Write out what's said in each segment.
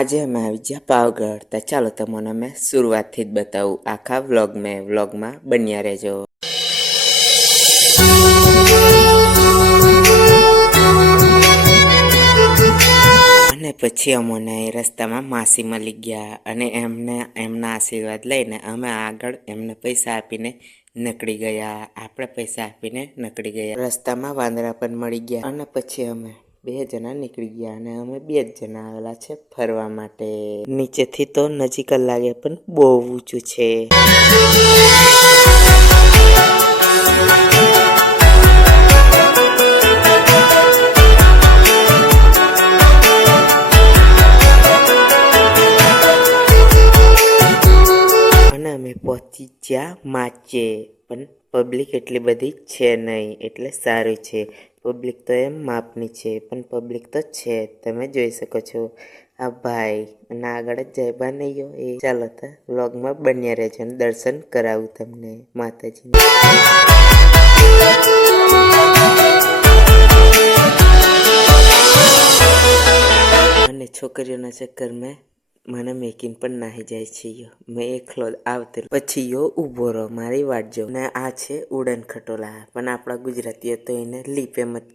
આજે અમે આવી ગયા પાવાગઢ. તો ચાલો તમને મેં શરૂઆતથી જ બતાવું આખા વ્લોગમાં બન્યા રહેજો. અને પછી અમોને રસ્તામાં માસી મળી ગયા અને એમના આશીર્વાદ લઈને અમે આગળ એમને પૈસા આપીને નીકળી ગયા. આપણે પૈસા આપીને નીકળી ગયા. રસ્તામાં વાંદરા પણ મળી ગયા અને પછી અમે 2 જણા નીકળી ગયા અને અમે 2 જ જણા આવેલા છે ફરવા માટે. નીચેથી તો નજીક જ લાગે પણ બહુ ઊંચું છે. અને અમે પહોંચી ગયા માચે, પણ પબ્લિક એટલી બધી છે નહીં એટલે સારું છે. પબ્લિક તો એમ માપની છે પણ પબ્લિક તો છે, તમે જોઈ શકો છો. આ ભાઈ અને આગળ જ જાય બા નહીં એ. ચાલો તો વ્લોગમાં બન્યા રહેજો અને દર્શન કરાવું તમને માતાજીને. અને છોકરીઓના ચક્કરમાં મને મેકિંગ પણ નાહી જાય છે. મેં એકલો આવતે પછી ઊભો રહો મારી વાટ જો. ને આ છે ઉડન ખટોલા, પણ આપણા ગુજરાતીઓ તો એને લીપે મત.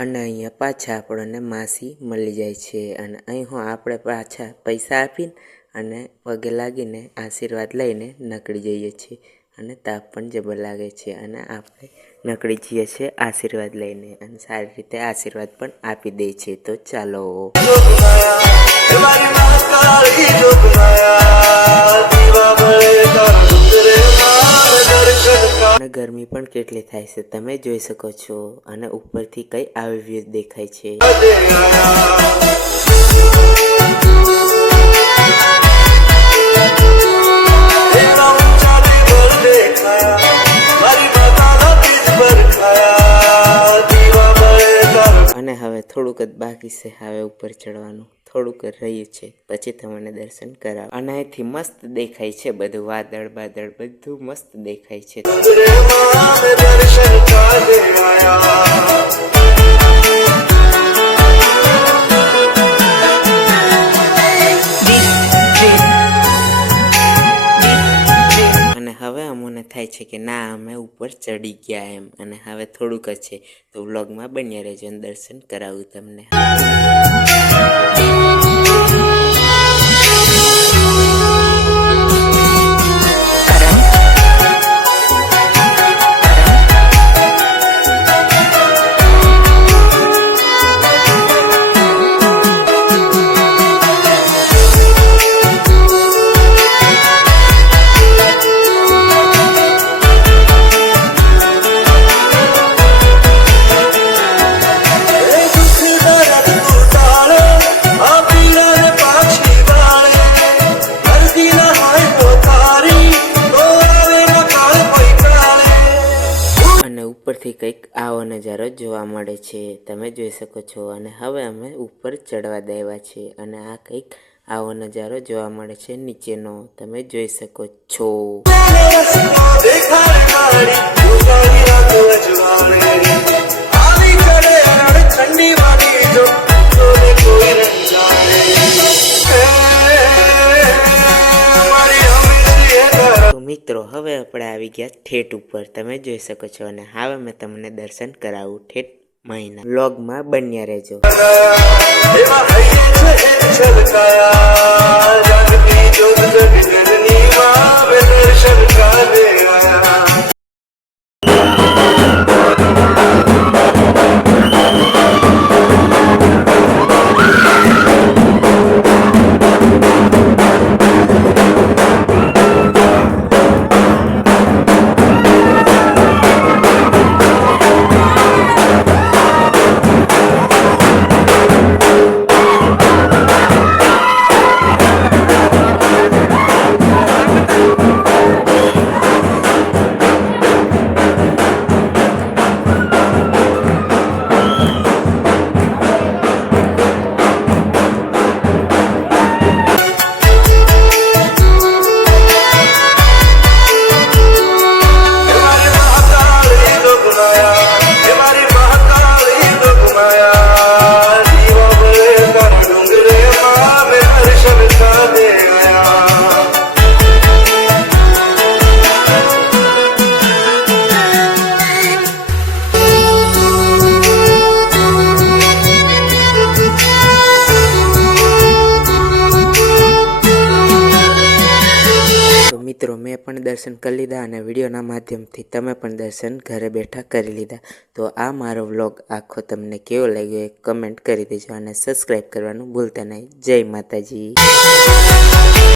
અને અહીંયા પાછા આપણને માસી મળી જાય છે અને અહીં આપણે પાછા પૈસા આપીને અને પગે લાગીને આશીર્વાદ લઈને નીકળી જઈએ છીએ. અને તાપ પણ જબર લાગે છે અને આપણે નીકળી જઈએ છીએ આશીર્વાદ લઈને અને સારી રીતે આશીર્વાદ પણ આપી દે છે. તો ચાલો. અને ગરમી પણ કેટલી થાય છે તમે જોઈ શકો છો. અને ઉપરથી કઈ આવી વ્યૂ દેખાય છે. અને હવે થોડુંક જ બાકી છે હવે ઉપર ચડવાનું, થોડુંક જ રહ્યું છે પછી તમને દર્શન કરાવ. અને અહીંથી મસ્ત દેખાય છે બધું, વાદળ બાદળ બધું મસ્ત દેખાય છે. અને હવે અમને થાય છે કે ના અમે ઉપર ચડી ગયા એમ. અને હવે થોડુંક જ છે તો વ્લોગમાં બન્યા રહેજો અને દર્શન કરાવું તમને. ઉપરથી કંઈક આવો નજારો જોવા મળે છે તમે જોઈ શકો છો. અને હવે અમે ઉપર ચડવા દેવા છે અને આ કંઈક આવો નજારો જોવા મળે છે નીચેનો, તમે જોઈ શકો છો. મિત્રો હવે આપણે આવી ગયા ઠેઠ ઉપર, તમે જોઈ શકો છો. અને હવે મેં તમને દર્શન કરાવું ઠેઠ મહિના. વ્લોગમાં બન્યા રહેજો. મિત્રો મેં પણ દર્શન કરી લીધા અને વિડીયોના માધ્યમથી તમે પણ દર્શન ઘરે બેઠા કરી લીધા. તો આ મારો વ્લોગ આખો તમને કેવો લાગ્યો એ કમેન્ટ કરી દેજો અને સબસ્ક્રાઈબ કરવાનું ભૂલતા નહીં. જય માતાજી.